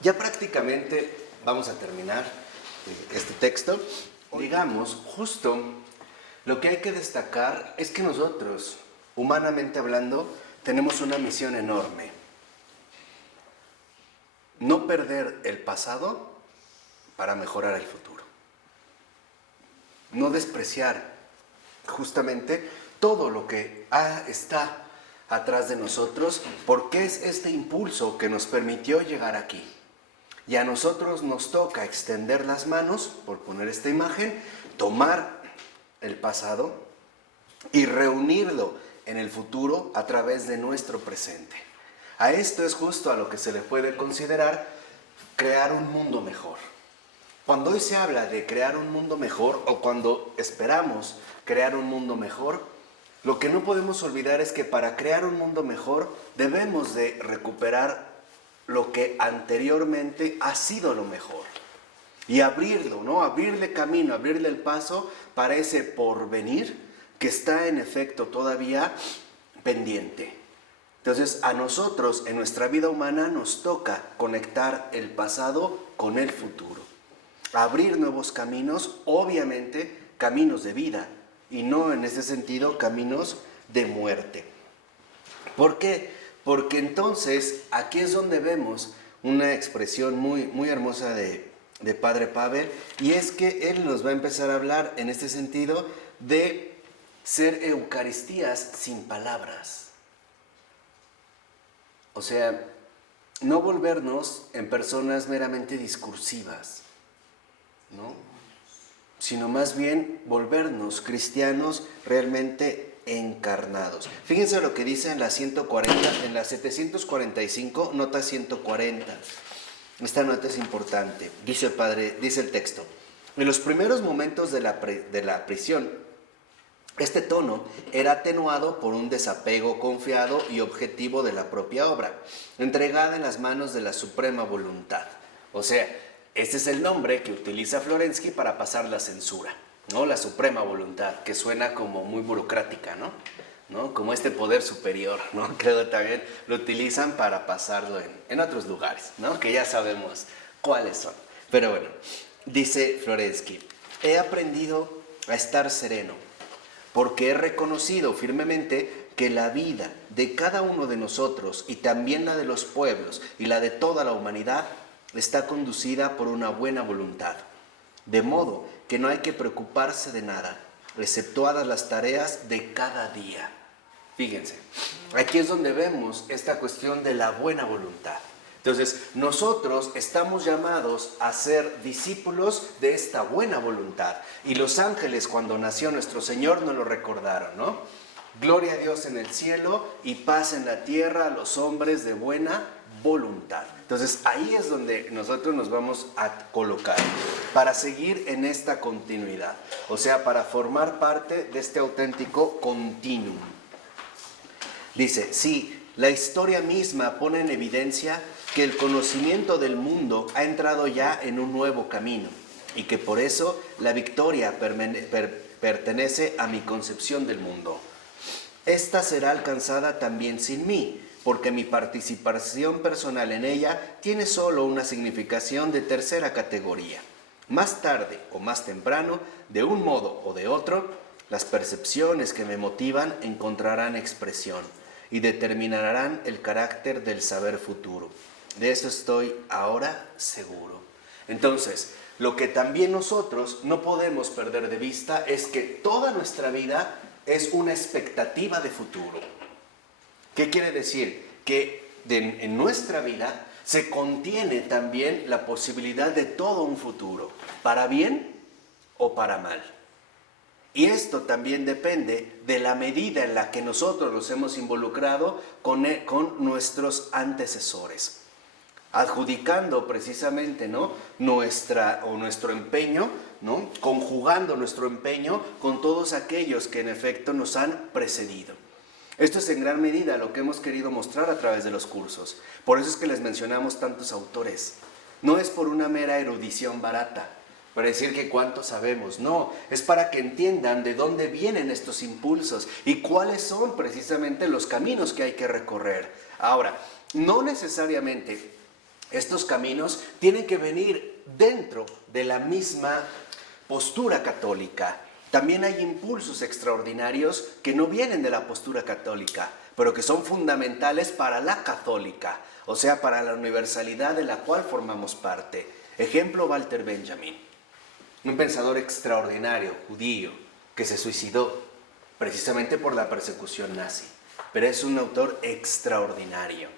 Ya prácticamente vamos a terminar este texto. Digamos, justo lo que hay que destacar es que nosotros, humanamente hablando, tenemos una misión enorme. No perder el pasado para mejorar el futuro. No despreciar justamente todo lo que está atrás de nosotros, porque es este impulso que nos permitió llegar aquí. Y a nosotros nos toca extender las manos, por poner esta imagen, tomar el pasado y reunirlo en el futuro a través de nuestro presente. A esto es justo a lo que se le puede considerar crear un mundo mejor. Cuando hoy se habla de crear un mundo mejor, o cuando esperamos crear un mundo mejor, lo que no podemos olvidar es que para crear un mundo mejor debemos de recuperar lo que anteriormente ha sido lo mejor y abrirlo, ¿no? Abrirle camino, abrirle el paso para ese porvenir que está en efecto todavía pendiente. Entonces a nosotros en nuestra vida humana nos toca conectar el pasado con el futuro, abrir nuevos caminos, obviamente caminos de vida y no en ese sentido caminos de muerte. ¿Por qué? Porque entonces aquí es donde vemos una expresión muy hermosa de Padre Pavel, y es que él nos va a empezar a hablar en este sentido de ser eucaristías sin palabras. O sea, no volvernos en personas meramente discursivas, ¿no? Sino más bien volvernos cristianos realmente encarnados. Fíjense lo que dice en la 140, en la 745, nota 140. Esta nota es importante. Dice el padre, dice el texto: en los primeros momentos de la prisión, este tono era atenuado por un desapego confiado y objetivo de la propia obra, entregada en las manos de la suprema voluntad. O sea, este es el nombre que utiliza Florensky para pasar la censura, ¿no? La suprema voluntad, que suena como muy burocrática, ¿no? Como este poder superior, ¿no? Creo que también lo utilizan para pasarlo en otros lugares, ¿no? Que ya sabemos cuáles son. Pero bueno, dice Florensky: he aprendido a estar sereno, porque he reconocido firmemente que la vida de cada uno de nosotros, y también la de los pueblos y la de toda la humanidad, está conducida por una buena voluntad, de modo que no hay que preocuparse de nada, exceptuadas las tareas de cada día. Fíjense, aquí es donde vemos esta cuestión de la buena voluntad. Entonces, nosotros estamos llamados a ser discípulos de esta buena voluntad. Y los ángeles, cuando nació nuestro Señor, nos lo recordaron, ¿no? Gloria a Dios en el cielo y paz en la tierra a los hombres de buena voluntad. Entonces, ahí es donde nosotros nos vamos a colocar para seguir en esta continuidad. O sea, para formar parte de este auténtico continuum. Dice: sí, la historia misma pone en evidencia que el conocimiento del mundo ha entrado ya en un nuevo camino y que por eso la victoria pertenece a mi concepción del mundo. Esta será alcanzada también sin mí, porque mi participación personal en ella tiene solo una significación de tercera categoría. Más tarde o más temprano, de un modo o de otro, las percepciones que me motivan encontrarán expresión y determinarán el carácter del saber futuro. De eso estoy ahora seguro. Entonces, lo que también nosotros no podemos perder de vista es que toda nuestra vida es una expectativa de futuro. ¿Qué quiere decir? Que en nuestra vida se contiene también la posibilidad de todo un futuro, para bien o para mal. Y esto también depende de la medida en la que nosotros nos hemos involucrado con nuestros antecesores, adjudicando precisamente, ¿no?, nuestro empeño, ¿no?, conjugando nuestro empeño con todos aquellos que en efecto nos han precedido. Esto es en gran medida lo que hemos querido mostrar a través de los cursos. Por eso es que les mencionamos tantos autores. No es por una mera erudición barata, para decir que cuánto sabemos. No, es para que entiendan de dónde vienen estos impulsos y cuáles son precisamente los caminos que hay que recorrer. Ahora, no necesariamente Estos caminos tienen que venir dentro de la misma postura católica. También hay impulsos extraordinarios que no vienen de la postura católica, pero que son fundamentales para la católica, o sea, para la universalidad de la cual formamos parte. Ejemplo, Walter Benjamin, un pensador extraordinario, judío, que se suicidó precisamente por la persecución nazi, pero es un autor extraordinario.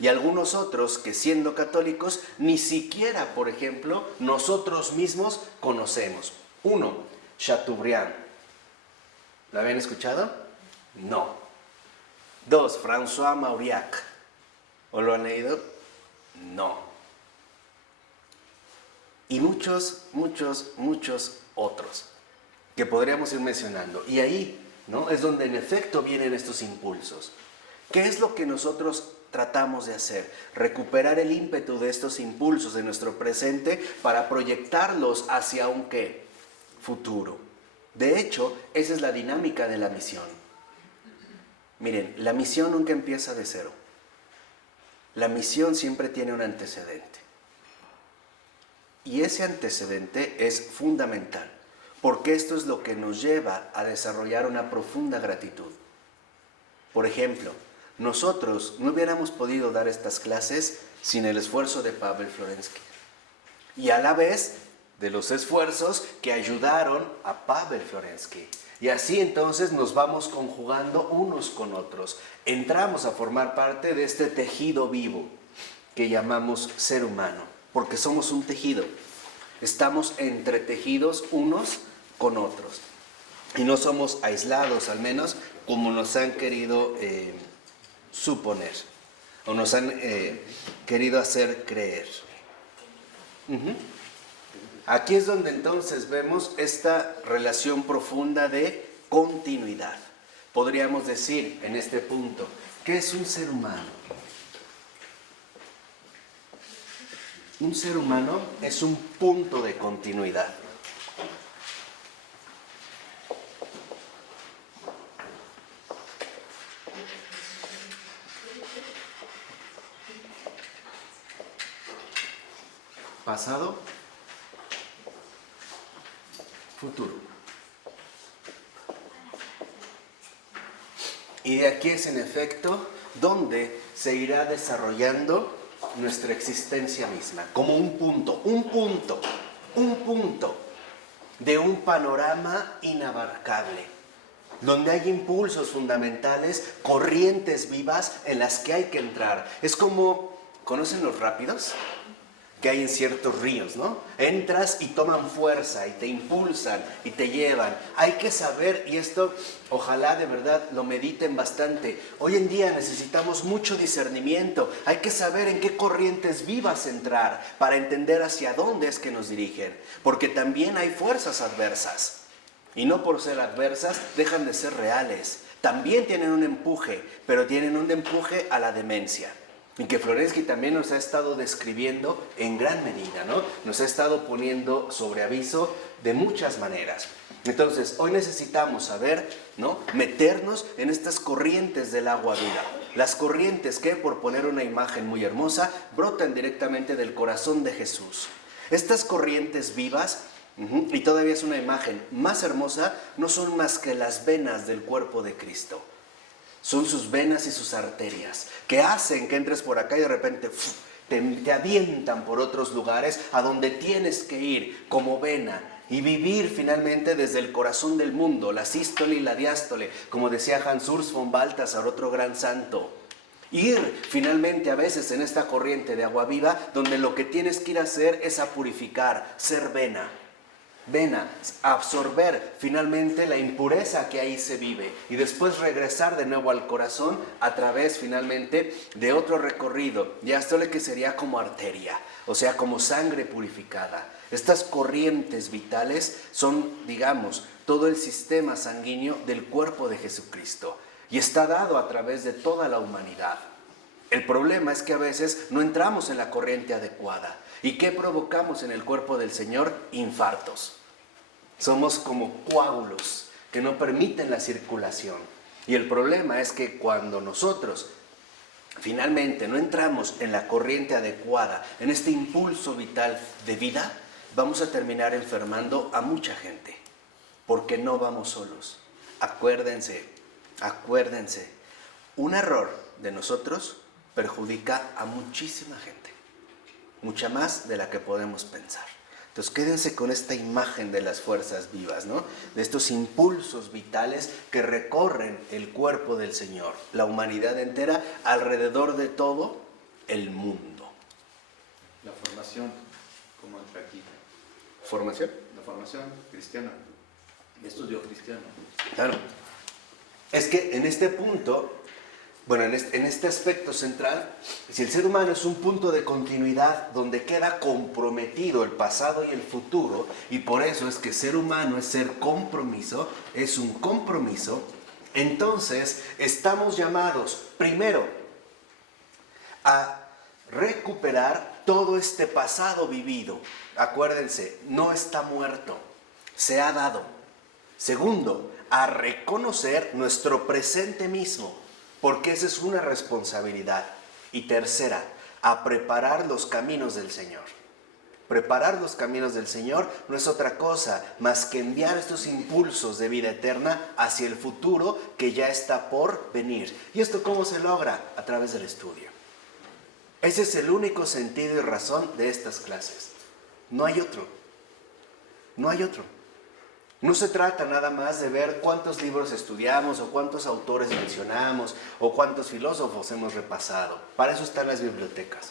Y algunos otros que siendo católicos ni siquiera, por ejemplo, nosotros mismos conocemos. Uno, Chateaubriand. ¿Lo habían escuchado? No. Dos, François Mauriac. ¿O lo han leído? No. Y muchos otros que podríamos ir mencionando. Y ahí, ¿no?, es donde en efecto vienen estos impulsos. ¿Qué es lo que nosotros tratamos de hacer? Recuperar el ímpetu de estos impulsos de nuestro presente para proyectarlos hacia un ¿qué? Futuro. De hecho, esa es la dinámica de la misión. Miren, la misión nunca empieza de cero. La misión siempre tiene un antecedente. Y ese antecedente es fundamental, porque esto es lo que nos lleva a desarrollar una profunda gratitud. Por ejemplo, nosotros no hubiéramos podido dar estas clases sin el esfuerzo de Pavel Florensky. Y a la vez de los esfuerzos que ayudaron a Pavel Florensky. Y así entonces nos vamos conjugando unos con otros. Entramos a formar parte de este tejido vivo que llamamos ser humano, porque somos un tejido. Estamos entretejidos unos con otros. Y no somos aislados, al menos, como nos han querido suponer, o nos han querido hacer creer. Aquí es donde entonces vemos esta relación profunda de continuidad. Podríamos decir en este punto, ¿qué es un ser humano? Un ser humano es un punto de continuidad. Pasado, futuro. Y de aquí es en efecto donde se irá desarrollando nuestra existencia misma, como un punto de un panorama inabarcable, donde hay impulsos fundamentales, corrientes vivas en las que hay que entrar. Es como, ¿conocen los rápidos? Que hay en ciertos ríos, ¿no? Entras y toman fuerza y te impulsan y te llevan. Hay que saber, y esto ojalá de verdad lo mediten bastante, hoy en día necesitamos mucho discernimiento. Hay que saber en qué corrientes vivas entrar para entender hacia dónde es que nos dirigen, porque también hay fuerzas adversas y no por ser adversas dejan de ser reales. También tienen un empuje, pero tienen un empuje a la demencia. Y que Florensky también nos ha estado describiendo en gran medida, ¿no? Nos ha estado poniendo sobre aviso de muchas maneras. Entonces, hoy necesitamos saber, ¿no?, meternos en estas corrientes del agua viva. Las corrientes que, por poner una imagen muy hermosa, brotan directamente del corazón de Jesús. Estas corrientes vivas, y todavía es una imagen más hermosa, no son más que las venas del cuerpo de Cristo. Son sus venas y sus arterias que hacen que entres por acá y de repente te avientan por otros lugares a donde tienes que ir como vena y vivir finalmente desde el corazón del mundo, la sístole y la diástole, como decía Hans Urs von Balthasar, otro gran santo. Ir finalmente a veces en esta corriente de agua viva donde lo que tienes que ir a hacer es a purificar, ser vena. Vena, absorber finalmente la impureza que ahí se vive y después regresar de nuevo al corazón a través finalmente de otro recorrido, diástole, que sería como arteria, o sea, como sangre purificada. Estas corrientes vitales son, digamos, todo el sistema sanguíneo del cuerpo de Jesucristo y está dado a través de toda la humanidad. El problema es que a veces no entramos en la corriente adecuada. ¿Y qué provocamos en el cuerpo del Señor? Infartos. Somos como coágulos que no permiten la circulación. Y el problema es que cuando nosotros finalmente no entramos en la corriente adecuada, en este impulso vital de vida, vamos a terminar enfermando a mucha gente, porque no vamos solos. Acuérdense, un error de nosotros perjudica a muchísima gente, mucha más de la que podemos pensar. Entonces quédense con esta imagen de las fuerzas vivas, ¿no? De estos impulsos vitales que recorren el cuerpo del Señor, la humanidad entera, alrededor de todo el mundo. La formación, como entra aquí. ¿Formación? La formación cristiana, estudio cristiano. Claro. Es que en este punto, bueno, en este aspecto central, si el ser humano es un punto de continuidad donde queda comprometido el pasado y el futuro, y por eso es que ser humano es ser compromiso, es un compromiso, entonces estamos llamados primero a recuperar todo este pasado vivido. Acuérdense, no está muerto, se ha dado. Segundo, a reconocer nuestro presente mismo, porque esa es una responsabilidad. Y tercera, a preparar los caminos del Señor. Preparar los caminos del Señor no es otra cosa más que enviar estos impulsos de vida eterna hacia el futuro que ya está por venir. ¿Y esto cómo se logra? A través del estudio. Ese es el único sentido y razón de estas clases. No hay otro. No hay otro. No se trata nada más de ver cuántos libros estudiamos o cuántos autores mencionamos o cuántos filósofos hemos repasado. Para eso están las bibliotecas.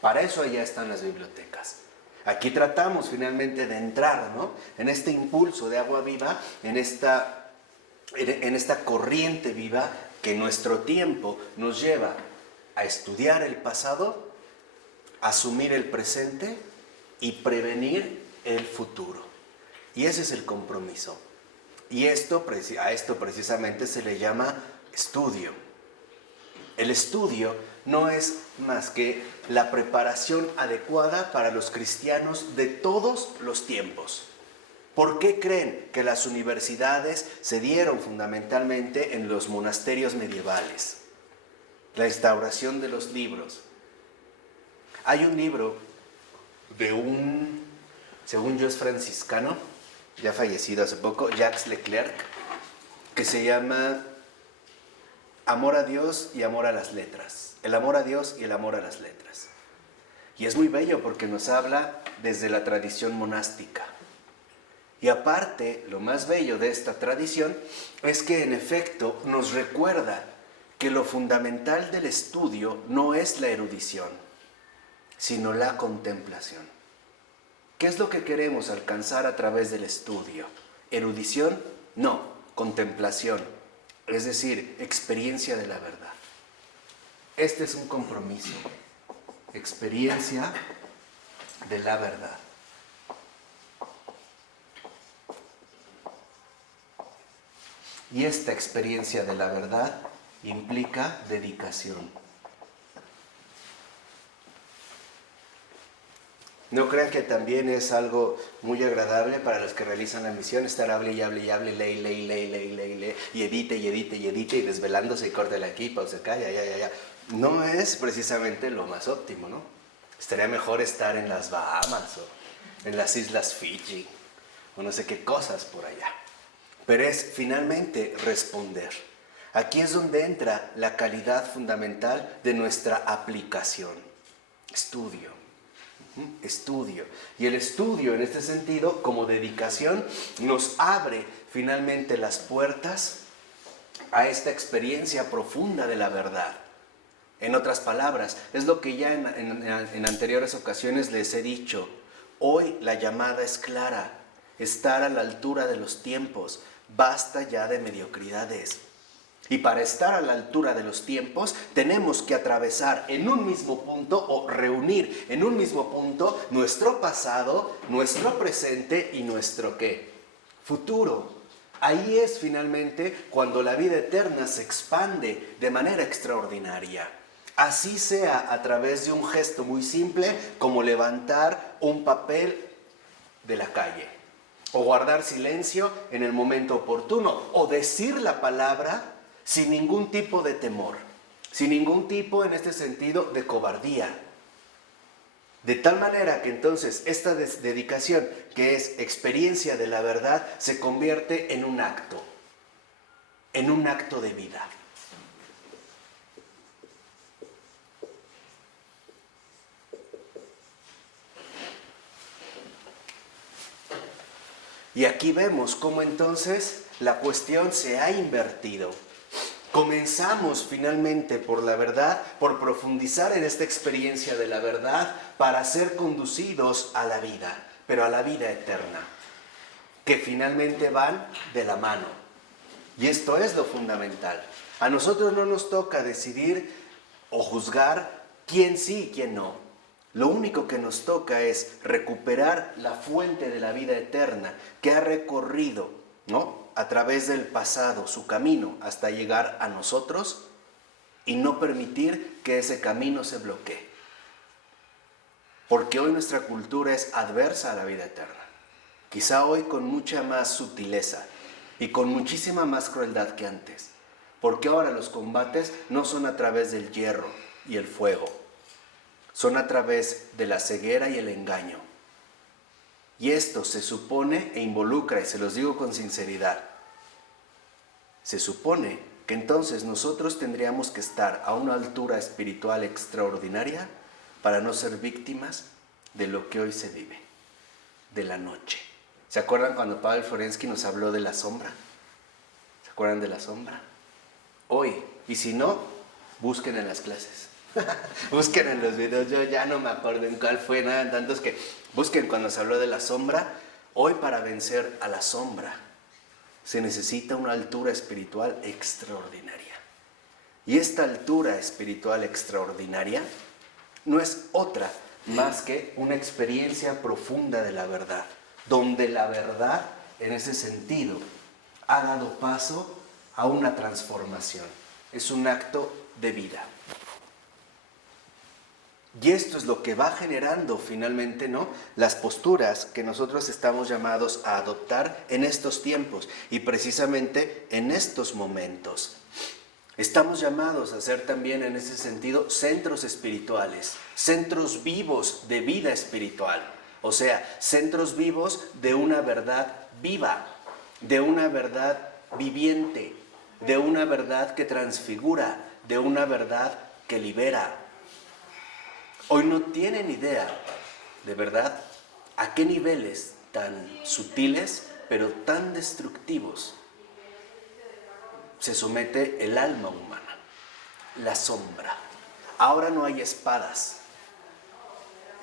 Para eso allá están las bibliotecas. Aquí tratamos finalmente de entrar, ¿no?, en este impulso de agua viva, en esta corriente viva que nuestro tiempo nos lleva a estudiar el pasado, asumir el presente y prevenir el futuro. Y ese es el compromiso. Y a esto precisamente se le llama estudio. El estudio no es más que la preparación adecuada para los cristianos de todos los tiempos. ¿Por qué creen que las universidades se dieron fundamentalmente en los monasterios medievales? La instauración de los libros. Hay un libro de según yo es franciscano, ya fallecido hace poco, Jacques Leclerc, que se llama Amor a Dios y Amor a las Letras. El amor a Dios y el amor a las letras. Y es muy bello porque nos habla desde la tradición monástica. Y aparte, lo más bello de esta tradición es que en efecto nos recuerda que lo fundamental del estudio no es la erudición, sino la contemplación. ¿Qué es lo que queremos alcanzar a través del estudio? ¿Erudición? No, contemplación, es decir, experiencia de la verdad. Este es un compromiso, experiencia de la verdad. Y esta experiencia de la verdad implica dedicación. No crean que también es algo muy agradable para los que realizan la misión estar hable y hable y hable, lee, y edite y desvelándose y córtale aquí, pausa acá, ya. No es precisamente lo más óptimo, ¿no? Estaría mejor estar en las Bahamas o en las Islas Fiji o no sé qué cosas por allá. Pero es finalmente responder. Aquí es donde entra la calidad fundamental de nuestra aplicación. Estudio. Y el estudio en este sentido, como dedicación, nos abre finalmente las puertas a esta experiencia profunda de la verdad. En otras palabras, es lo que ya en anteriores ocasiones les he dicho. Hoy la llamada es clara, estar a la altura de los tiempos, basta ya de mediocridades. Y para estar a la altura de los tiempos, tenemos que atravesar en un mismo punto o reunir en un mismo punto nuestro pasado, nuestro presente y nuestro ¿qué? Futuro. Ahí es finalmente cuando la vida eterna se expande de manera extraordinaria. Así sea a través de un gesto muy simple como levantar un papel de la calle, o guardar silencio en el momento oportuno, o decir la palabra sin ningún tipo de temor. sin ningún tipo, en este sentido, de cobardía. De tal manera que entonces esta dedicación, que es experiencia de la verdad, se convierte en un acto de vida. Y aquí vemos cómo entonces la cuestión se ha invertido. Comenzamos finalmente por la verdad, por profundizar en esta experiencia de la verdad para ser conducidos a la vida, pero a la vida eterna, que finalmente van de la mano. Y esto es lo fundamental. A nosotros no nos toca decidir o juzgar quién sí y quién no. Lo único que nos toca es recuperar la fuente de la vida eterna que ha recorrido, ¿no?, a través del pasado su camino hasta llegar a nosotros y no permitir que ese camino se bloquee. Porque hoy nuestra cultura es adversa a la vida eterna. Quizá hoy con mucha más sutileza y con muchísima más crueldad que antes. Porque ahora los combates no son a través del hierro y el fuego. Son a través de la ceguera y el engaño. Y esto se supone e involucra, y se los digo con sinceridad, se supone que entonces nosotros tendríamos que estar a una altura espiritual extraordinaria para no ser víctimas de lo que hoy se vive, de la noche. ¿Se acuerdan cuando Pavel Florensky nos habló de la sombra? ¿Se acuerdan de la sombra? Hoy, y si no, busquen en las clases. Busquen en los videos, yo ya no me acuerdo en cuál fue, nada, tantos que busquen cuando se habló de la sombra. Hoy, para vencer a la sombra se necesita una altura espiritual extraordinaria. Y esta altura espiritual extraordinaria no es otra más que una experiencia profunda de la verdad, donde la verdad, en ese sentido, ha dado paso a una transformación. Es un acto de vida. Y esto es lo que va generando finalmente, ¿no?, las posturas que nosotros estamos llamados a adoptar en estos tiempos y precisamente en estos momentos. Estamos llamados a ser también en ese sentido centros espirituales, centros vivos de vida espiritual, o sea, centros vivos de una verdad viva, de una verdad viviente, de una verdad que transfigura, de una verdad que libera. Hoy no tienen idea, de verdad, a qué niveles tan sutiles, pero tan destructivos se somete el alma humana, la sombra. Ahora no hay espadas,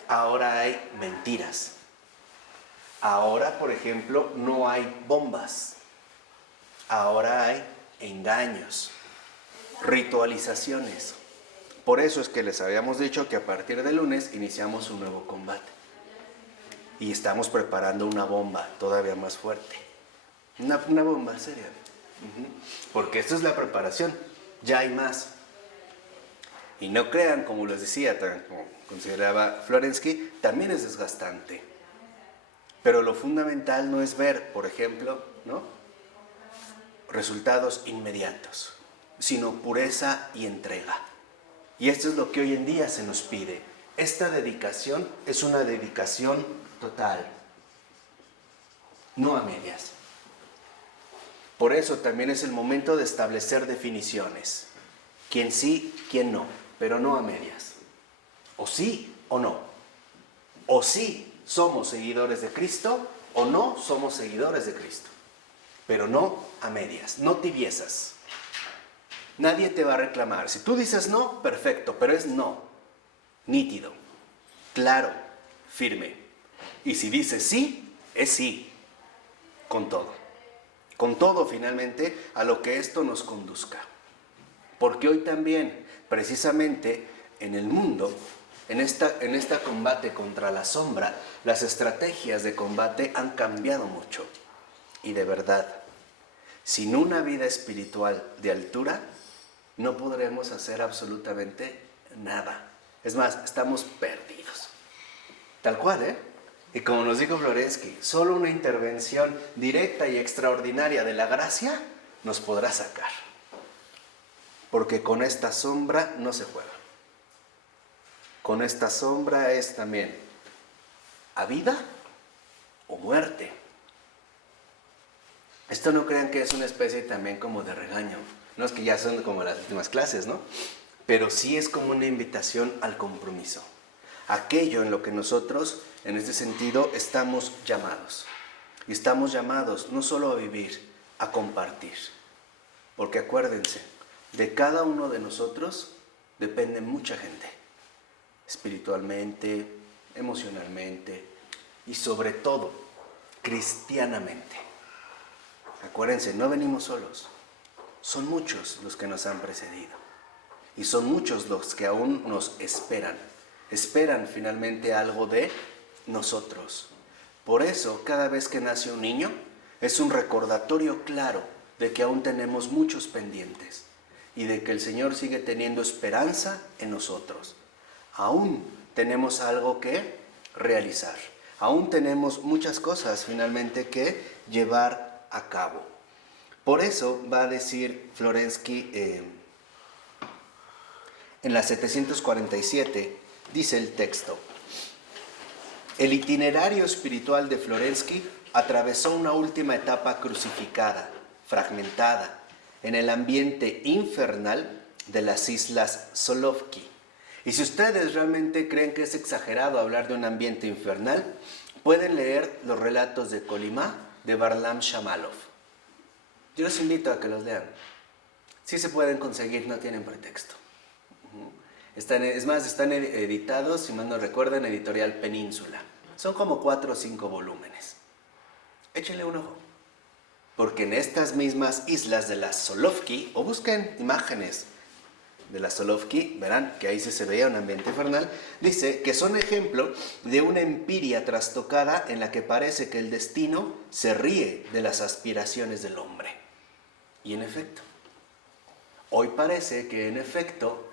ahora hay mentiras. Ahora, por ejemplo, no hay bombas, ahora hay engaños, ritualizaciones. Por eso es que les habíamos dicho que a partir de lunes iniciamos un nuevo combate. Y estamos preparando una bomba todavía más fuerte. Una bomba seria. Porque esto es la preparación. Ya hay más. Y no crean, como les decía, como consideraba Florensky, también es desgastante. Pero lo fundamental no es ver, por ejemplo, ¿no?, resultados inmediatos, sino pureza y entrega. Y esto es lo que hoy en día se nos pide. Esta dedicación es una dedicación total, no a medias. Por eso también es el momento de establecer definiciones. Quién sí, quién no, pero no a medias. O sí o no. O sí somos seguidores de Cristo o no somos seguidores de Cristo. Pero no a medias, no tibiezas. Nadie te va a reclamar. Si tú dices no, perfecto, pero es no. Nítido, claro, firme. Y si dices sí, es sí. Con todo. Con todo finalmente a lo que esto nos conduzca. Porque hoy también, precisamente en el mundo, en este combate contra la sombra, las estrategias de combate han cambiado mucho. Y de verdad, sin una vida espiritual de altura, no podremos hacer absolutamente nada. Es más, estamos perdidos. Tal cual, ¿eh? Y como nos dijo Florensky, solo una intervención directa y extraordinaria de la gracia nos podrá sacar. porque con esta sombra no se juega. Con esta sombra es también a vida o muerte. Esto no crean que es una especie también como de regaño. No es que ya son como las últimas clases, ¿no? Pero sí es como una invitación al compromiso. Aquello en lo que nosotros, en este sentido, estamos llamados. Y estamos llamados no solo a vivir, a compartir. Porque acuérdense, de cada uno de nosotros depende mucha gente. Espiritualmente, emocionalmente y sobre todo, cristianamente. Acuérdense, no venimos solos. Son muchos los que nos han precedido. Y son muchos los que aún nos esperan. Esperan finalmente algo de nosotros. Por eso, cada vez que nace un niño, es un recordatorio claro de que aún tenemos muchos pendientes y de que el Señor sigue teniendo esperanza en nosotros. Aún tenemos algo que realizar. Aún tenemos muchas cosas finalmente que llevar a cabo. Por eso va a decir Florensky en la 747, dice el texto: el itinerario espiritual de Florensky atravesó una última etapa crucificada, fragmentada, en el ambiente infernal de las islas Solovki. Y si ustedes realmente creen que es exagerado hablar de un ambiente infernal, pueden leer los relatos de Kolimá de Varlam Shamalov. Yo los invito a que los lean. Sí se pueden conseguir, no tienen pretexto. Están editados, si mal no recuerdan, Editorial Península. Son como 4 o 5 volúmenes. Échenle un ojo. Porque en estas mismas islas de las Solovki, o busquen imágenes de la Solovki, verán que ahí sí se veía un ambiente infernal, dice que son ejemplo de una empiria trastocada en la que parece que el destino se ríe de las aspiraciones del hombre. Y en efecto, hoy parece que en efecto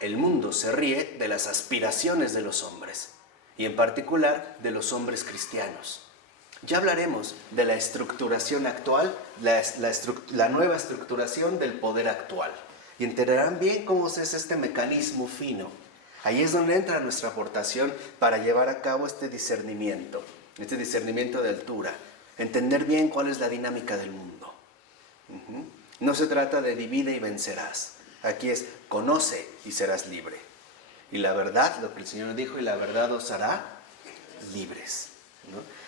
el mundo se ríe de las aspiraciones de los hombres, y en particular de los hombres cristianos. Ya hablaremos de la estructuración actual, la nueva estructuración del poder actual. Y entenderán bien cómo es este mecanismo fino. Ahí es donde entra nuestra aportación para llevar a cabo este discernimiento de altura. Entender bien cuál es la dinámica del mundo. No se trata de divide y vencerás. Aquí es conoce y serás libre. Y la verdad, lo que el Señor dijo, y la verdad os hará libres, ¿no?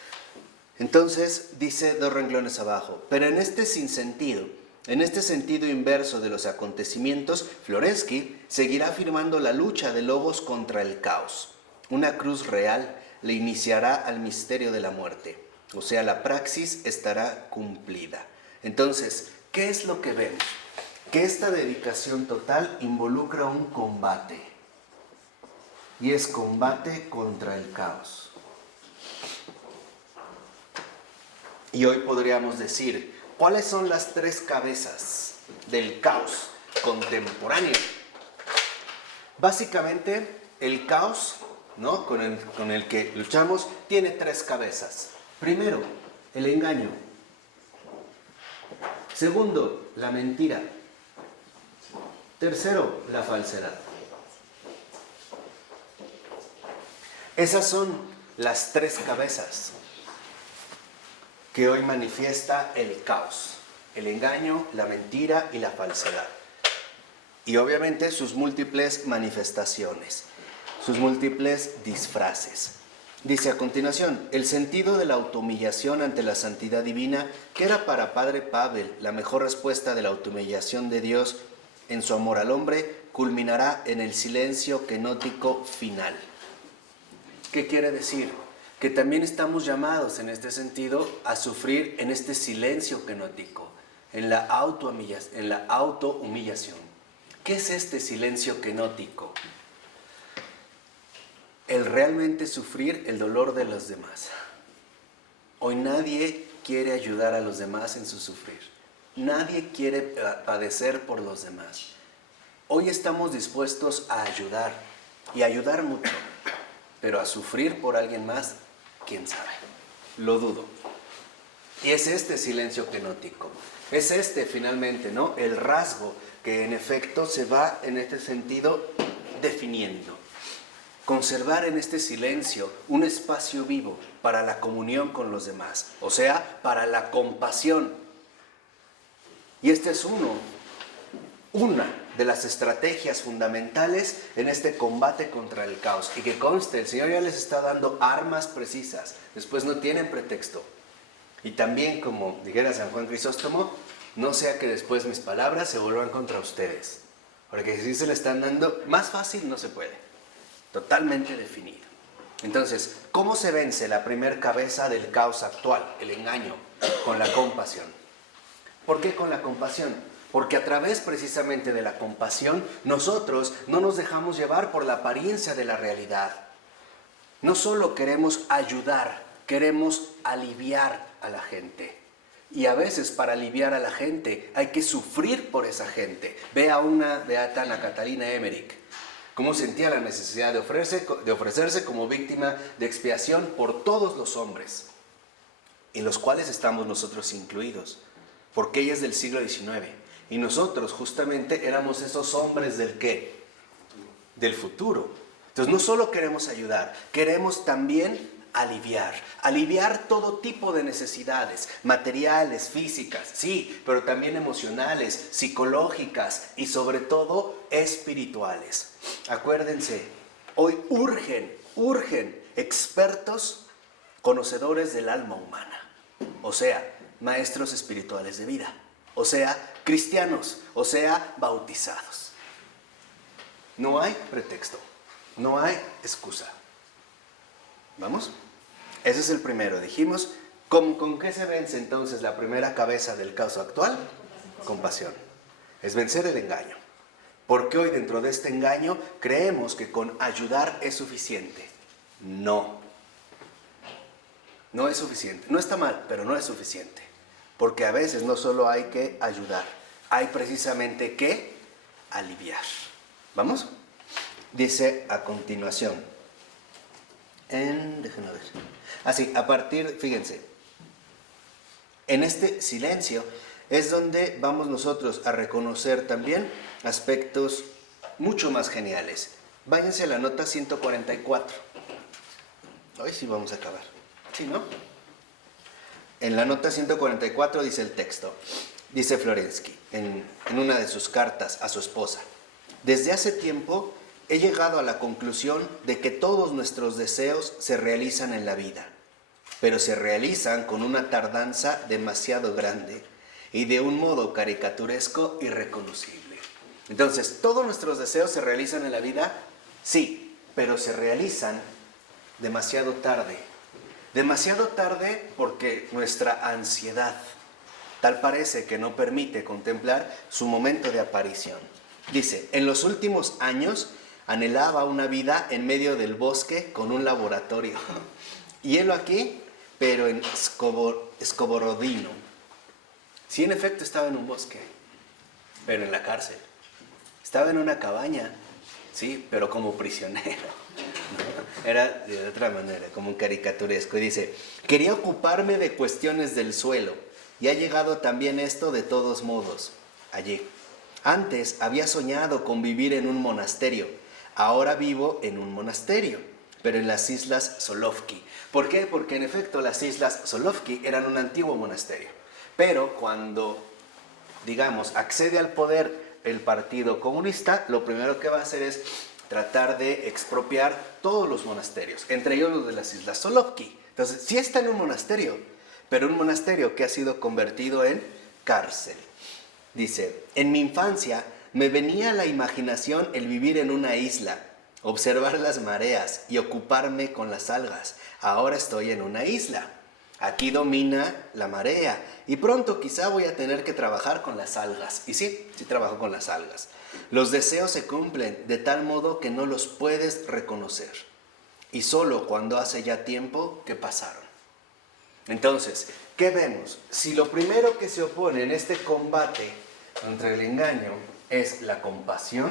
Entonces, dice 2 renglones abajo, pero en este sinsentido, en este sentido inverso de los acontecimientos, Florensky seguirá afirmando la lucha de logos contra el caos. Una cruz real le iniciará al misterio de la muerte, o sea, la praxis estará cumplida. Entonces, ¿qué es lo que vemos? Que esta dedicación total involucra un combate, y es combate contra el caos. Y hoy podríamos decir, ¿cuáles son las 3 cabezas del caos contemporáneo? Básicamente, el caos, ¿no?, con el que luchamos tiene 3 cabezas. Primero, el engaño. Segundo, la mentira. Tercero, la falsedad. Esas son las 3 cabezas que hoy manifiesta el caos, el engaño, la mentira y la falsedad. Y obviamente sus múltiples manifestaciones, sus múltiples disfraces. Dice a continuación, el sentido de la autohumillación ante la santidad divina, que era para Padre Pavel la mejor respuesta de la autohumillación de Dios en su amor al hombre, culminará en el silencio kenótico final. ¿Qué quiere decir? Que también estamos llamados en este sentido a sufrir en este silencio kenótico, en la autohumillación. ¿Qué es este silencio kenótico? El realmente sufrir el dolor de los demás. Hoy nadie quiere ayudar a los demás en su sufrir. Nadie quiere padecer por los demás. Hoy estamos dispuestos a ayudar, y ayudar mucho, pero a sufrir por alguien más, quién sabe, lo dudo. Y es este silencio kenótico, es finalmente, ¿no?, el rasgo que en efecto se va en este sentido definiendo. Conservar en este silencio un espacio vivo para la comunión con los demás, o sea, para la compasión. Y este es una de las estrategias fundamentales en este combate contra el caos. Y que conste, el Señor ya les está dando armas precisas, después no tienen pretexto. Y también, como dijera San Juan Crisóstomo, no sea que después mis palabras se vuelvan contra ustedes. Porque si se le están dando, más fácil no se puede. Totalmente definido. Entonces, ¿cómo se vence la primer cabeza del caos actual, el engaño? Con la compasión. ¿Por qué con la compasión? Porque a través precisamente de la compasión, nosotros no nos dejamos llevar por la apariencia de la realidad. No solo queremos ayudar, queremos aliviar a la gente. Y a veces para aliviar a la gente hay que sufrir por esa gente. Ve a una beata, Ana Catalina Emmerich, cómo sentía la necesidad de ofrecerse como víctima de expiación por todos los hombres, en los cuales estamos nosotros incluidos, porque ella es del siglo XIX, y nosotros justamente éramos esos hombres del ¿qué? Del futuro. Entonces no solo queremos ayudar, queremos también aliviar todo tipo de necesidades, materiales, físicas, sí, pero también emocionales, psicológicas y sobre todo espirituales. Acuérdense, hoy urgen expertos conocedores del alma humana, o sea, maestros espirituales de vida, o sea, cristianos, o sea, bautizados. No hay pretexto, no hay excusa. ¿Vamos? Ese es el primero. Dijimos, ¿con qué se vence entonces la primera cabeza del caos actual? Compasión. Es vencer el engaño. Porque hoy dentro de este engaño creemos que con ayudar es suficiente. No. No es suficiente. No está mal, pero no es suficiente. Porque a veces no solo hay que ayudar, hay precisamente que aliviar. ¿Vamos? Dice a continuación. Déjenme ver. Así, a partir, fíjense, en este silencio es donde vamos nosotros a reconocer también aspectos mucho más geniales. Váyanse a la nota 144. Hoy sí vamos a acabar. ¿Sí, no? En la nota 144 dice el texto. Dice Florensky en una de sus cartas a su esposa. Desde hace tiempo he llegado a la conclusión de que todos nuestros deseos se realizan en la vida, pero se realizan con una tardanza demasiado grande y de un modo caricaturesco y reconocible. Entonces, ¿todos nuestros deseos se realizan en la vida? Sí, pero se realizan demasiado tarde. Demasiado tarde porque nuestra ansiedad tal parece que no permite contemplar su momento de aparición. Dice, en los últimos años anhelaba una vida en medio del bosque con un laboratorio. Y helo aquí, pero en Skоворodino. Sí, en efecto estaba en un bosque, pero en la cárcel. Estaba en una cabaña, sí, pero como prisionero. ¿No? Era de otra manera, como un caricaturesco. Y dice, quería ocuparme de cuestiones del suelo. Y ha llegado también esto de todos modos, allí. Antes había soñado con vivir en un monasterio. Ahora vivo en un monasterio, pero en las Islas Solovki. ¿Por qué? Porque en efecto las Islas Solovki eran un antiguo monasterio. Pero cuando, digamos, accede al poder el Partido Comunista, lo primero que va a hacer es tratar de expropiar todos los monasterios, entre ellos los de las Islas Solovki. Entonces, sí está en un monasterio, pero un monasterio que ha sido convertido en cárcel. Dice, en mi infancia me venía a la imaginación el vivir en una isla, observar las mareas y ocuparme con las algas. Ahora estoy en una isla. Aquí domina la marea y pronto quizá voy a tener que trabajar con las algas. Y sí trabajo con las algas. Los deseos se cumplen de tal modo que no los puedes reconocer. Y solo cuando hace ya tiempo que pasaron. Entonces, ¿qué vemos? Si lo primero que se opone en este combate contra el engaño es la compasión,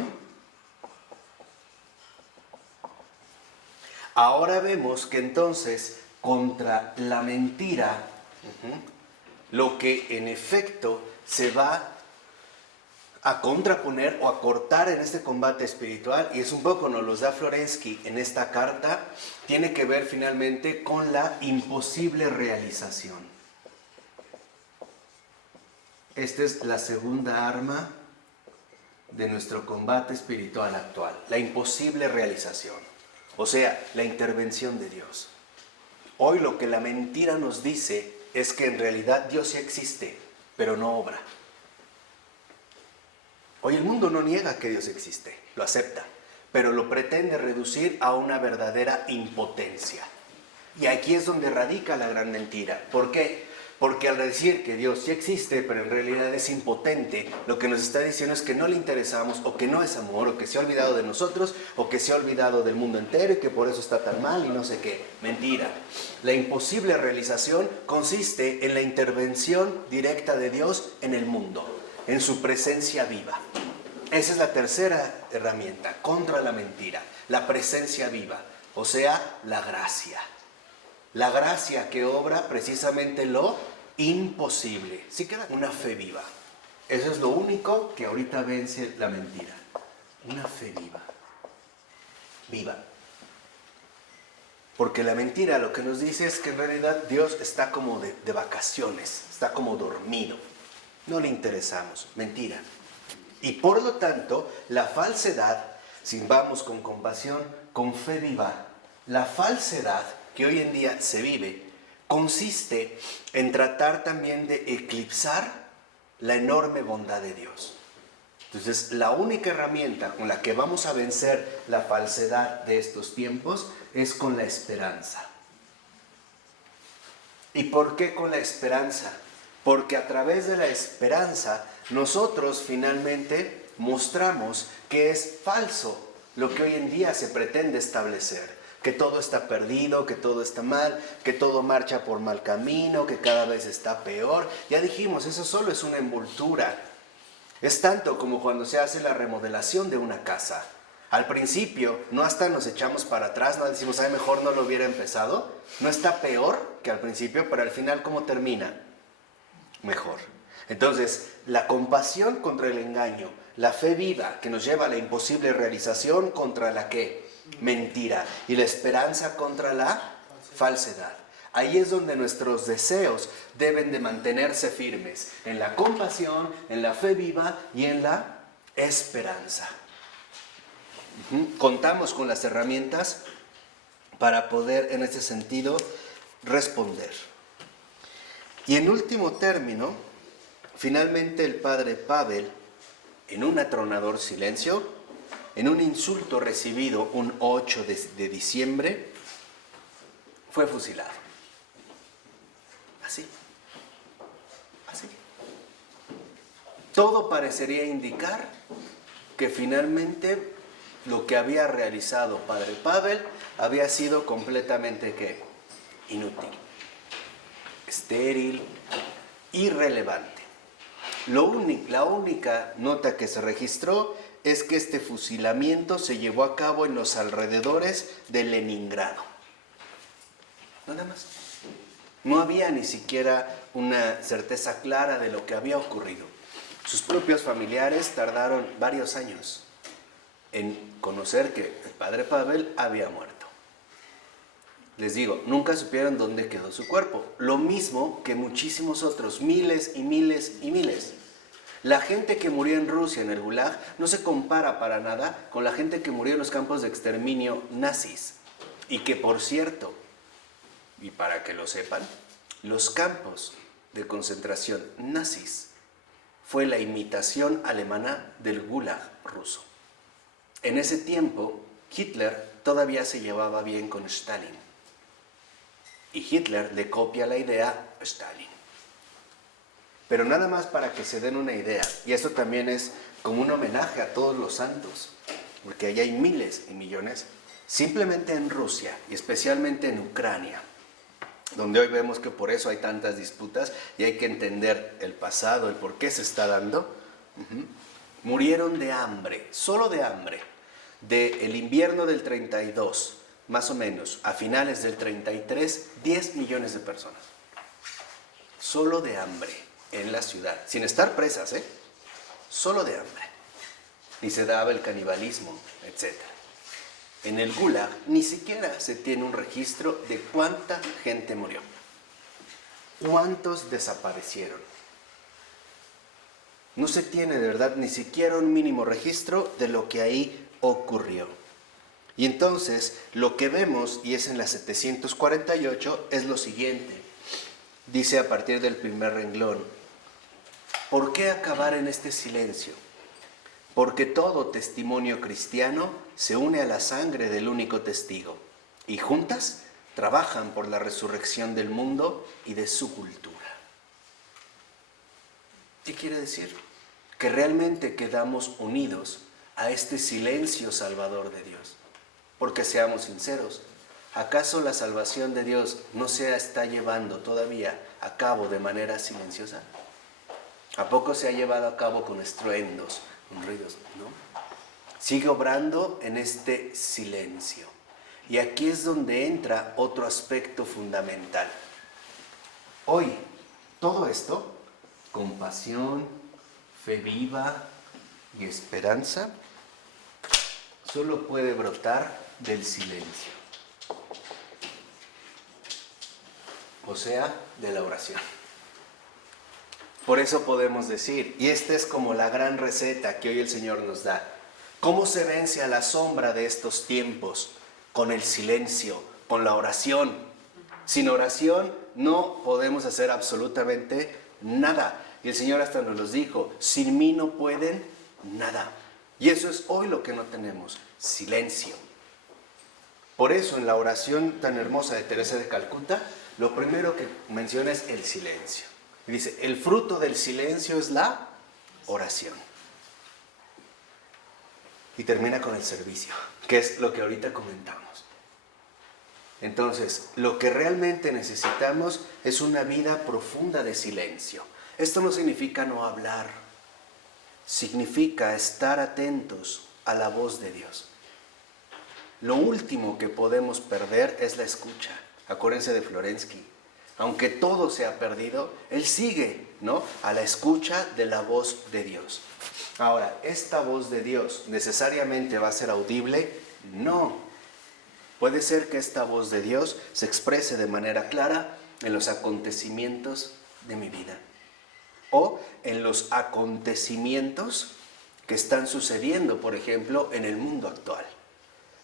ahora vemos que entonces contra la mentira, lo que en efecto se va a contraponer o a cortar en este combate espiritual, y es un poco nos los da Florensky en esta carta, tiene que ver finalmente con la imposible realización. Esta es la segunda arma de nuestro combate espiritual actual, la imposible realización, o sea, la intervención de Dios. Hoy lo que la mentira nos dice es que en realidad Dios sí existe, pero no obra. Hoy el mundo no niega que Dios existe, lo acepta, pero lo pretende reducir a una verdadera impotencia. Y aquí es donde radica la gran mentira. ¿Por qué? Porque al decir que Dios sí existe, pero en realidad es impotente, lo que nos está diciendo es que no le interesamos, o que no es amor, o que se ha olvidado de nosotros, o que se ha olvidado del mundo entero y que por eso está tan mal y no sé qué. Mentira. La imposible realización consiste en la intervención directa de Dios en el mundo, en su presencia viva. Esa es la tercera herramienta contra la mentira, la presencia viva, o sea, la gracia. La gracia que obra precisamente lo imposible. ¿Sí queda? Una fe viva. Eso es lo único que ahorita vence la mentira. Una fe viva. Viva. Porque la mentira lo que nos dice es que en realidad Dios está como de vacaciones, está como dormido. No le interesamos. Mentira. Y por lo tanto, la falsedad, si vamos con compasión, con fe viva, la falsedad que hoy en día se vive, consiste en tratar también de eclipsar la enorme bondad de Dios. Entonces, la única herramienta con la que vamos a vencer la falsedad de estos tiempos es con la esperanza. ¿Y por qué con la esperanza? Porque a través de la esperanza nosotros finalmente mostramos que es falso lo que hoy en día se pretende establecer. Que todo está perdido, que todo está mal, que todo marcha por mal camino, que cada vez está peor. Ya dijimos, eso solo es una envoltura. Es tanto como cuando se hace la remodelación de una casa. Al principio, no hasta nos echamos para atrás, no decimos, ay, mejor no lo hubiera empezado. No está peor que al principio, pero al final, ¿cómo termina? Mejor. Entonces, la compasión contra el engaño, la fe viva que nos lleva a la imposible realización contra la ¿qué? Mentira, y la esperanza contra la falsedad. Ahí es donde nuestros deseos deben de mantenerse firmes, en la compasión, en la fe viva y en la esperanza. Contamos con las herramientas para poder en ese sentido responder. Y en último término, finalmente el padre Pavel, en un atronador silencio, en un insulto recibido un 8 de diciembre, fue fusilado. Así. Así. Todo parecería indicar que finalmente lo que había realizado padre Pavel había sido completamente ¿qué? Inútil, estéril, irrelevante. La única nota que se registró es que este fusilamiento se llevó a cabo en los alrededores de Leningrado. Nada más. No había ni siquiera una certeza clara de lo que había ocurrido. Sus propios familiares tardaron varios años en conocer que el padre Pavel había muerto. Les digo, nunca supieron dónde quedó su cuerpo. Lo mismo que muchísimos otros, miles y miles y miles. La gente que murió en Rusia, en el Gulag, no se compara para nada con la gente que murió en los campos de exterminio nazis. Y que, por cierto, y para que lo sepan, los campos de concentración nazis fue la imitación alemana del Gulag ruso. En ese tiempo, Hitler todavía se llevaba bien con Stalin. Y Hitler le copia la idea a Stalin. Pero nada más para que se den una idea, y esto también es como un homenaje a todos los santos, porque allá hay miles y millones, simplemente en Rusia y especialmente en Ucrania, donde hoy vemos que por eso hay tantas disputas y hay que entender el pasado, el por qué se está dando. Murieron de hambre, solo de hambre, del invierno del 32, más o menos, a finales del 33, 10 millones de personas. Solo de hambre en la ciudad, sin estar presas, solo de hambre. Ni se daba el canibalismo, etc. En el Gulag ni siquiera se tiene un registro de cuánta gente murió. ¿Cuántos desaparecieron? No se tiene de verdad ni siquiera un mínimo registro de lo que ahí ocurrió. Y entonces lo que vemos, y es en la 748, es lo siguiente. Dice a partir del primer renglón: ¿por qué acabar en este silencio? Porque todo testimonio cristiano se une a la sangre del único testigo, y juntas trabajan por la resurrección del mundo y de su cultura. ¿Qué quiere decir? Que realmente quedamos unidos a este silencio salvador de Dios. Porque seamos sinceros, ¿acaso la salvación de Dios no se está llevando todavía a cabo de manera silenciosa? ¿A poco se ha llevado a cabo con estruendos, con ruidos? ¿No? Sigue obrando en este silencio. Y aquí es donde entra otro aspecto fundamental. Hoy, todo esto, compasión, fe viva y esperanza, solo puede brotar del silencio. O sea, de la oración. Por eso podemos decir, y esta es como la gran receta que hoy el Señor nos da: ¿cómo se vence a la sombra de estos tiempos? Con el silencio, con la oración. Sin oración no podemos hacer absolutamente nada. Y el Señor hasta nos los dijo: sin mí no pueden nada. Y eso es hoy lo que no tenemos: silencio. Por eso en la oración tan hermosa de Teresa de Calcuta, lo primero que menciona es el silencio. Y dice, el fruto del silencio es la oración. Y termina con el servicio, que es lo que ahorita comentamos. Entonces, lo que realmente necesitamos es una vida profunda de silencio. Esto no significa no hablar, significa estar atentos a la voz de Dios. Lo último que podemos perder es la escucha. Acuérdense de Florensky. Aunque todo se ha perdido, él sigue, ¿no?, a la escucha de la voz de Dios. Ahora, ¿esta voz de Dios necesariamente va a ser audible? No. Puede ser que esta voz de Dios se exprese de manera clara en los acontecimientos de mi vida o en los acontecimientos que están sucediendo, por ejemplo, en el mundo actual.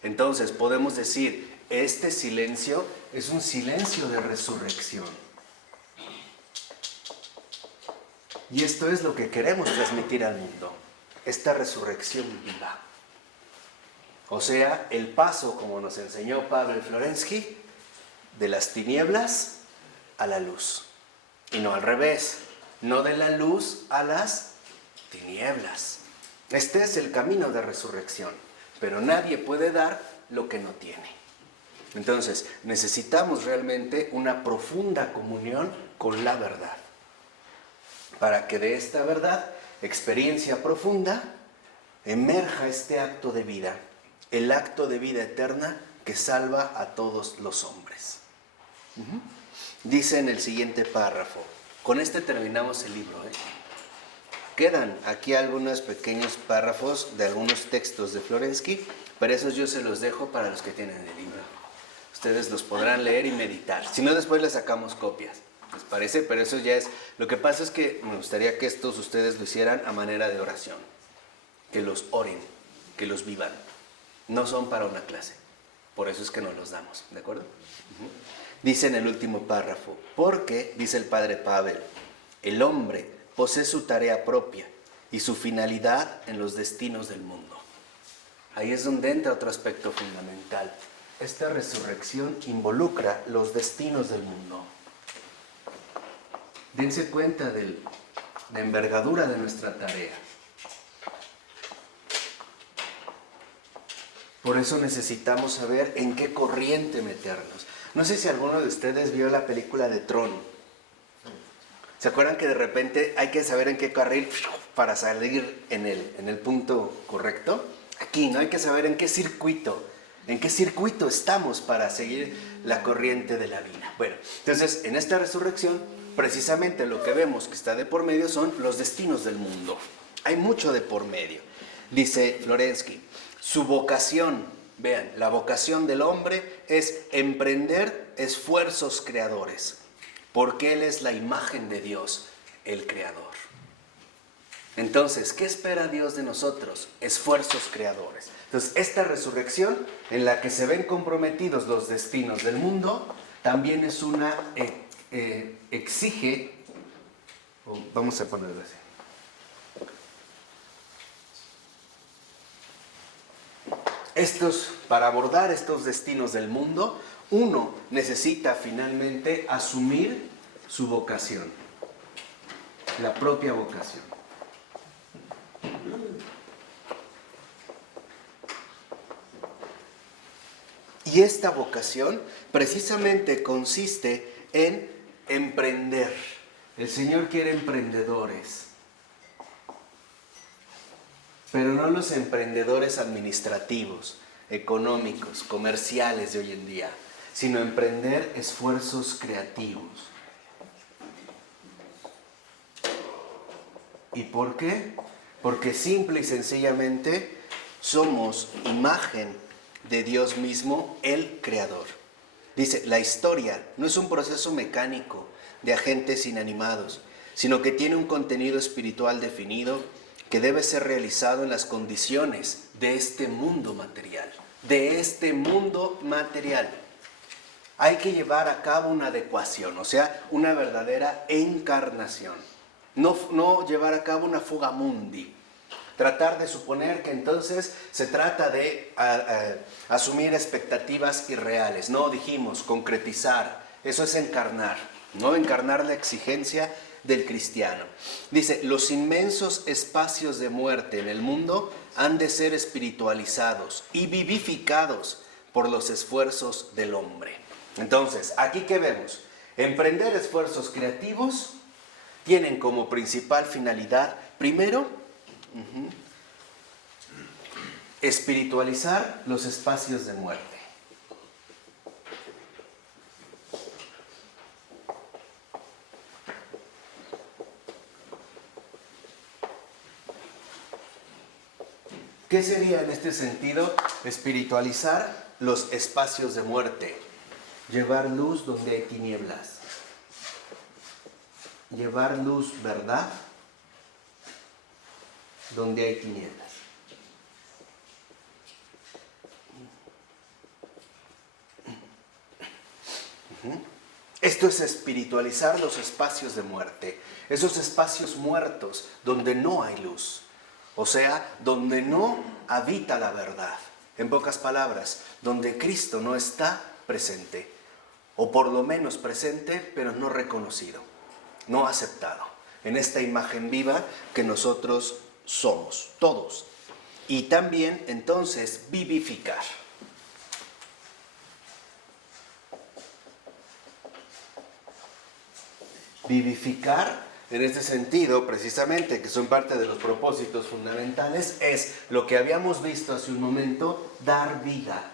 Entonces podemos decir, este silencio es un silencio de resurrección. Y esto es lo que queremos transmitir al mundo, esta resurrección viva. O sea, el paso, como nos enseñó Pavel Florensky, de las tinieblas a la luz. Y no al revés, no de la luz a las tinieblas. Este es el camino de resurrección, pero nadie puede dar lo que no tiene. Entonces, necesitamos realmente una profunda comunión con la verdad, para que de esta verdad, experiencia profunda, emerja este acto de vida, el acto de vida eterna que salva a todos los hombres. Dice en el siguiente párrafo, con este terminamos el libro, Quedan aquí algunos pequeños párrafos de algunos textos de Florensky, pero esos yo se los dejo para los que tienen el libro. Ustedes los podrán leer y meditar. Si no, después les sacamos copias. ¿Les parece? Pero eso ya es... Lo que pasa es que me gustaría que estos ustedes lo hicieran a manera de oración. Que los oren, que los vivan. No son para una clase. Por eso es que no los damos. ¿De acuerdo? Dice en el último párrafo, porque, dice el padre Pavel, el hombre posee su tarea propia y su finalidad en los destinos del mundo. Ahí es donde entra otro aspecto fundamental. Esta resurrección involucra los destinos del mundo. Dense cuenta de la envergadura de nuestra tarea. Por eso necesitamos saber en qué corriente meternos. No sé si alguno de ustedes vio la película de Tron. ¿Se acuerdan que de repente hay que saber en qué carril para salir en el punto correcto? Aquí, ¿no? Hay que saber en qué circuito estamos para seguir la corriente de la vida. Bueno, entonces en esta resurrección, precisamente lo que vemos que está de por medio son los destinos del mundo. Hay mucho de por medio. Dice Florensky, su vocación, vean, la vocación del hombre es emprender esfuerzos creadores, porque Él es la imagen de Dios, el Creador. Entonces, ¿qué espera Dios de nosotros? Esfuerzos creadores. Entonces, esta resurrección en la que se ven comprometidos los destinos del mundo, también es una, exige, vamos a ponerlo así. Para abordar estos destinos del mundo, uno necesita finalmente asumir su vocación, la propia vocación. Y esta vocación precisamente consiste en emprender. El Señor quiere emprendedores, pero no los emprendedores administrativos, económicos, comerciales de hoy en día, sino emprender esfuerzos creativos. ¿Y por qué? Porque simple y sencillamente somos imagen de Dios mismo, el Creador. Dice, la historia no es un proceso mecánico de agentes inanimados, sino que tiene un contenido espiritual definido que debe ser realizado en las condiciones de este mundo material. De este mundo material. Hay que llevar a cabo una adecuación, o sea, una verdadera encarnación. No llevar a cabo una fuga mundi. Tratar de suponer que entonces se trata de asumir expectativas irreales. No, dijimos, concretizar. Eso es encarnar, ¿no? Encarnar la exigencia del cristiano. Dice, los inmensos espacios de muerte en el mundo han de ser espiritualizados y vivificados por los esfuerzos del hombre. Entonces, ¿aquí qué vemos? Emprender esfuerzos creativos tienen como principal finalidad, primero, espiritualizar los espacios de muerte. ¿Qué sería en este sentido espiritualizar los espacios de muerte? Llevar luz donde hay tinieblas. Llevar luz, ¿verdad? Donde hay tinieblas. Esto es espiritualizar los espacios de muerte, esos espacios muertos donde no hay luz, o sea, donde no habita la verdad. En pocas palabras, donde Cristo no está presente, o por lo menos presente, pero no reconocido, no aceptado, en esta imagen viva que nosotros somos, todos. Y también, entonces, vivificar. Vivificar, en este sentido, precisamente, que son parte de los propósitos fundamentales, es lo que habíamos visto hace un momento, dar vida.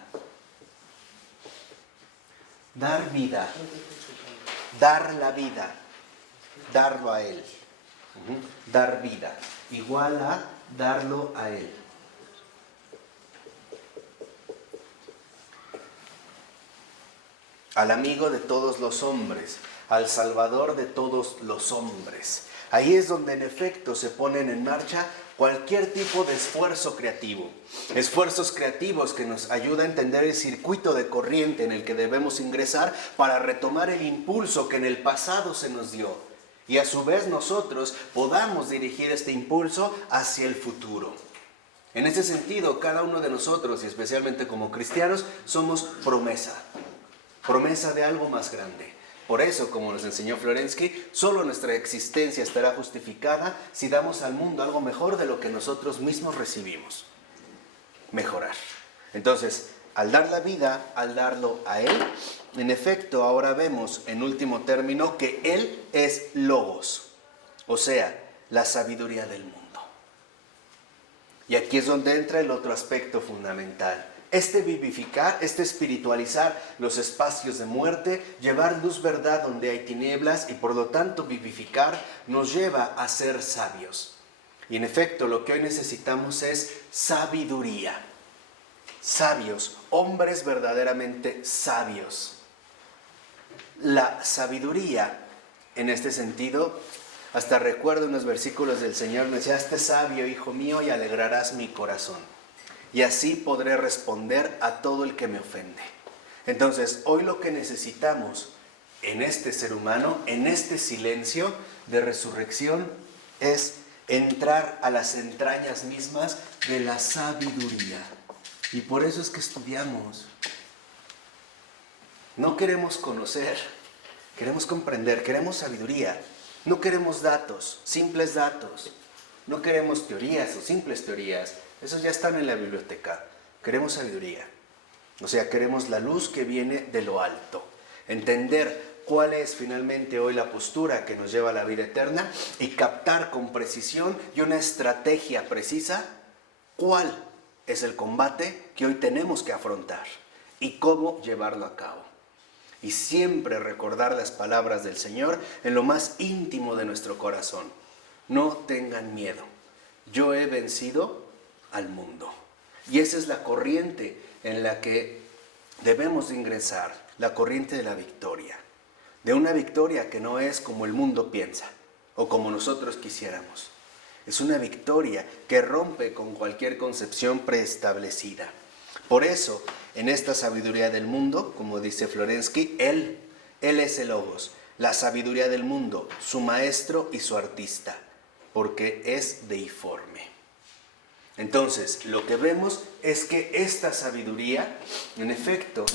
Dar vida. Dar la vida. Darlo a Él. Dar vida. Igual a darlo a Él. Al amigo de todos los hombres, al Salvador de todos los hombres. Ahí es donde en efecto se ponen en marcha cualquier tipo de esfuerzo creativo. Esfuerzos creativos que nos ayudan a entender el circuito de corriente en el que debemos ingresar para retomar el impulso que en el pasado se nos dio. Y a su vez nosotros podamos dirigir este impulso hacia el futuro. En ese sentido, cada uno de nosotros, y especialmente como cristianos, somos promesa. Promesa de algo más grande. Por eso, como nos enseñó Florensky, solo nuestra existencia estará justificada si damos al mundo algo mejor de lo que nosotros mismos recibimos. Mejorar. Entonces, al dar la vida, al darlo a Él, en efecto, ahora vemos, en último término, que Él es Logos, o sea, la sabiduría del mundo. Y aquí es donde entra el otro aspecto fundamental. Este vivificar, este espiritualizar los espacios de muerte, llevar luz verdad donde hay tinieblas y por lo tanto vivificar nos lleva a ser sabios. Y en efecto, lo que hoy necesitamos es sabiduría. Sabios, hombres verdaderamente sabios. La sabiduría, en este sentido, hasta recuerdo unos versículos del Señor, me decía: hazte sabio, hijo mío, y alegrarás mi corazón. Y así podré responder a todo el que me ofende. Entonces, hoy lo que necesitamos en este ser humano, en este silencio de resurrección, es entrar a las entrañas mismas de la sabiduría. Y por eso es que estudiamos. No queremos conocer, queremos comprender, queremos sabiduría. No queremos datos, simples datos. No queremos teorías o simples teorías. Esos ya están en la biblioteca. Queremos sabiduría. O sea, queremos la luz que viene de lo alto. Entender cuál es finalmente hoy la postura que nos lleva a la vida eterna y captar con precisión y una estrategia precisa cuál es el combate que hoy tenemos que afrontar y cómo llevarlo a cabo. Y siempre recordar las palabras del Señor en lo más íntimo de nuestro corazón. No tengan miedo. Yo he vencido al mundo. Y esa es la corriente en la que debemos de ingresar, la corriente de la victoria. De una victoria que no es como el mundo piensa o como nosotros quisiéramos. Es una victoria que rompe con cualquier concepción preestablecida. Por eso, en esta sabiduría del mundo, como dice Florensky, Él es el Logos, la sabiduría del mundo, su maestro y su artista, porque es deiforme. Entonces, lo que vemos es que esta sabiduría, en efecto,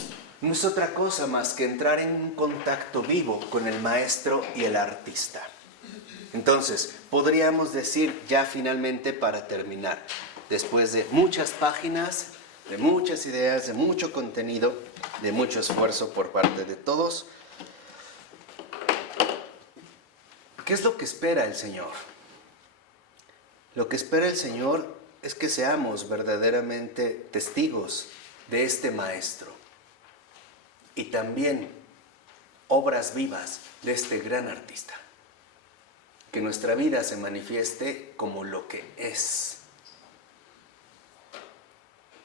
no es otra cosa más que entrar en un contacto vivo con el maestro y el artista. Entonces, podríamos decir ya finalmente para terminar, después de muchas páginas, de muchas ideas, de mucho contenido, de mucho esfuerzo por parte de todos, ¿qué es lo que espera el Señor? Lo que espera el Señor es que seamos verdaderamente testigos de este Maestro y también obras vivas de este gran artista. Que nuestra vida se manifieste como lo que es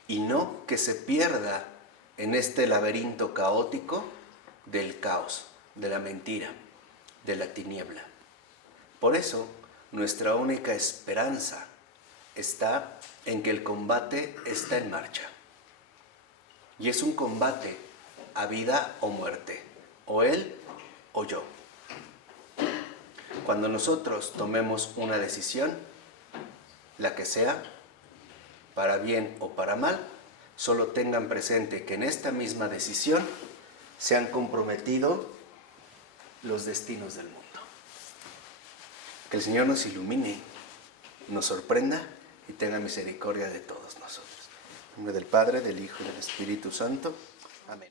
y no que se pierda en este laberinto caótico del caos, de la mentira, de la tiniebla. Por eso, nuestra única esperanza está en que el combate está en marcha. Y es un combate a vida o muerte, o él o yo. Cuando nosotros tomemos una decisión, la que sea, para bien o para mal, solo tengan presente que en esta misma decisión se han comprometido los destinos del mundo. Que el Señor nos ilumine, nos sorprenda y tenga misericordia de todos nosotros. En nombre del Padre, del Hijo y del Espíritu Santo. Amén.